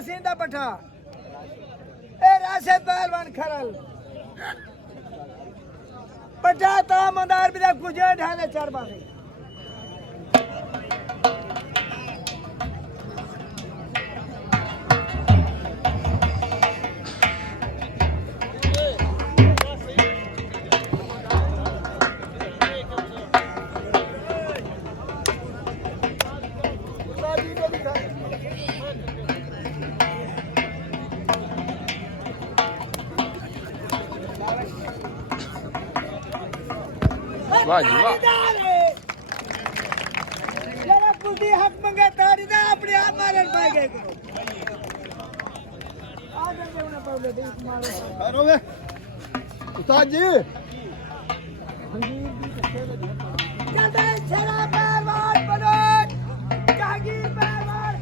سیندا پٹھا اے راشد پہلوان کھرل پٹھا تا مندار بھی دا کجے ڈھالے چار باندے واہ جی واہ جڑا کلدی حق منگے تاڑی دا اپنے آپ مارن پائے گئے کرو آدھر دے انہیں پاؤ لے دے اس مارن خیر ہوگے استاد جی چلتے چھڑا پہلوان بنوٹ جاگیر پہلوان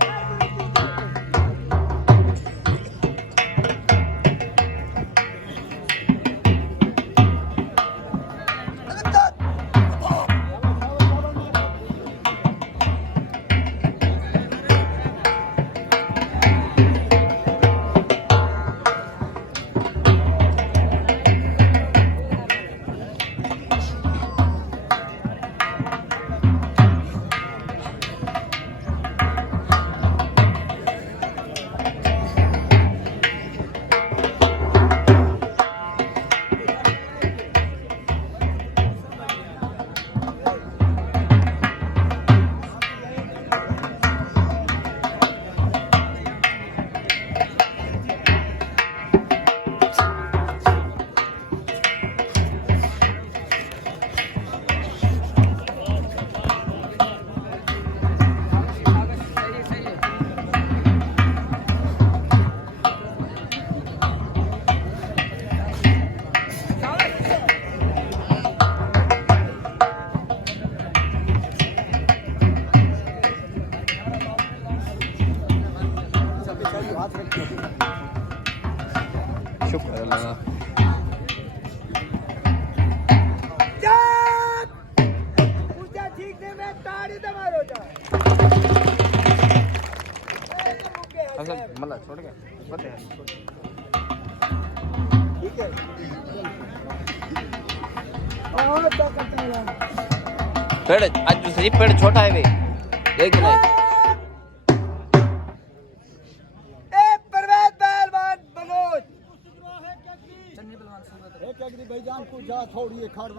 شکر اللہ پوچھا ٹھیک سے میں تاڑی دمار ہو جا مطلب چھوڑ گیا ٹھیک ہے اور تو کرتے ہیں پیڑ آج دوسری پیڑ چھوٹا ہے بھائی دیکھ نہیں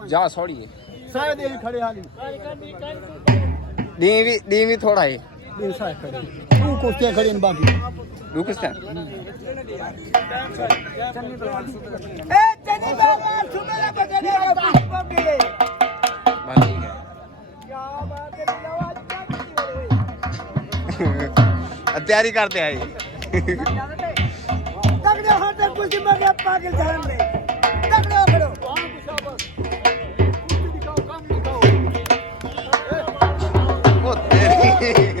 جا سوڑی ہے شاید یہیں کھڑے حالی بھی تھوڑا ہے دین شاید کھڑے تو کشتیاں کھڑے ہیں باقی روکستا چنی پہلوان صوبے دا بچے نے پاپ گئے بات ٹھیک ہے کیا بات ہے آواز کیا کی ہوئی تیاری کرتے ہیں تگڑے ہاتھ کچھ مگے پاکستان میں تگڑے کھڑو وہ تیری